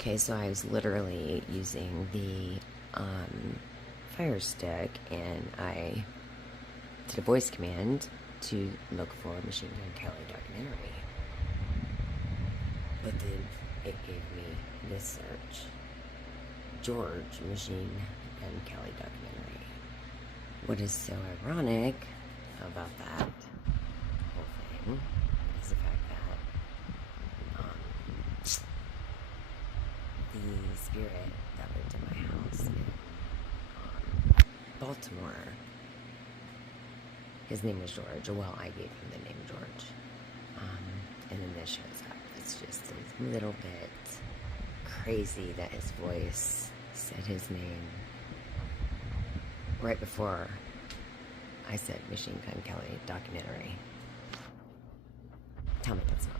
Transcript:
Okay, so I was literally using the Fire Stick, and I did a voice command to look for Machine Gun Kelly documentary. But then it gave me this search: George Machine Gun Kelly documentary. What is so ironic about that whole thing is the fact that the spirit that lived in my house in Baltimore, his name was George. Well, I gave him the name George. And then this shows up. It's just a little bit crazy that his voice said his name right before I said Machine Gun Kelly documentary. Tell me that's not